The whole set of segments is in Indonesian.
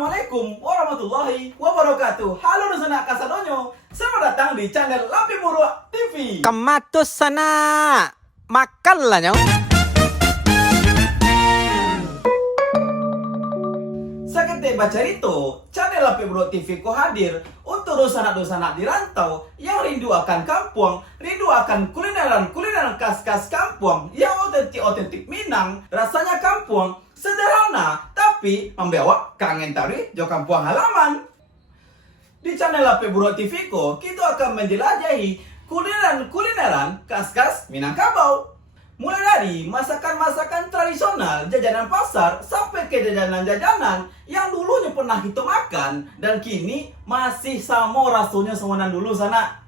Assalamualaikum warahmatullahi wabarakatuh. Halo Nusana Kasadonyo. Selamat datang di channel Lapi Buruk TV. Kematus sana makan lah nyong. Sakete baca itu, channel Lapi Buruk TV ko hadir untuk dosanak-dosanak di rantau yang rindu akan kampung, rindu akan kulineran khas-khas kampung yang otentik Minang, rasanya kampung, sederhana tapi membawa kangen tari jo kampung halaman. Di channel Lapi Buruk TV ko, kita akan menjelajahi kulineran khas-khas Minangkabau. Mulai dari masakan-masakan tradisional jajanan pasar sampai ke jajanan-jajanan yang dulunya pernah kita makan dan kini masih sama rasanya semuanya dulu sana.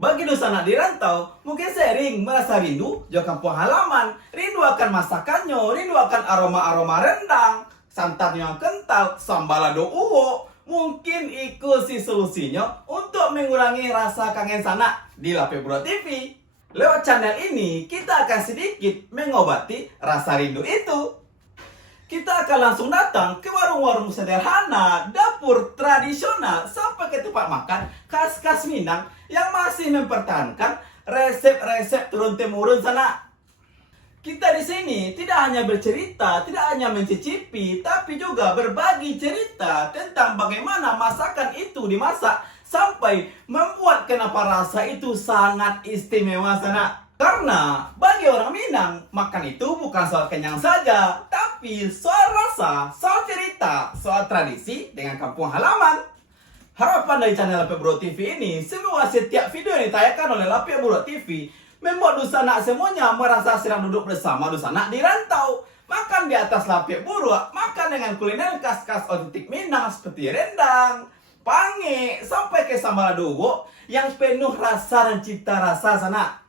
Bagi dosanak di rantau, mungkin sering merasa rindu jo kampung halaman, rindu akan masakannya, rindu akan aroma-aroma rendang, santan yang kental, sambal lado uwo. Mungkin ikut si solusinya untuk mengurangi rasa kangen sana di Lapi Buruk TV. Lewat channel ini, kita akan sedikit mengobati rasa rindu itu. Kita akan langsung datang ke warung-warung sederhana, dapur tradisional, sampai ke tempat makan khas-khas Minang yang masih mempertahankan resep-resep turun-temurun sana. Kita di sini tidak hanya bercerita, tidak hanya mencicipi, tapi juga berbagi cerita tentang bagaimana masakan itu dimasak sampai membuat kenapa rasa itu sangat istimewa sana. Karena bagi orang Minang, makan itu bukan soal kenyang saja, tapi soal rasa, soal cerita, soal tradisi dengan kampung halaman. Harapan dari channel Lapi Buruk TV ini, semoga setiap video yang ditayangkan oleh Lapi Buruk TV membuat dosanak semuanya merasa sedang duduk bersama dosanak di rantau. Makan di atas Lapi Buruk, makan dengan kuliner khas-khas otentik Minang seperti rendang, pange, sampai ke sambal adobo yang penuh rasa dan cita rasa sana.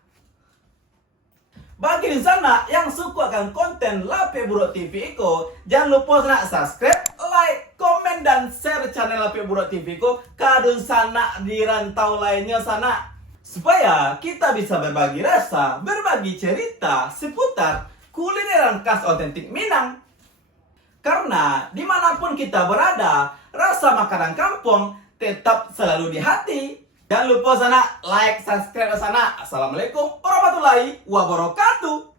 Bagi di sana yang suka akan konten Lapi Buruk TV ko, jangan lupa sana subscribe, like, komen, dan share channel Lapi Buruk TV ko ke sana di rantau lainnya sana. Supaya kita bisa berbagi rasa, berbagi cerita seputar kulineran khas otentik Minang. Karena dimanapun kita berada, rasa makanan kampung tetap selalu di hati. Jangan lupa sana like, subscribe sana. Assalamualaikum warahmatullahi wabarakatuh.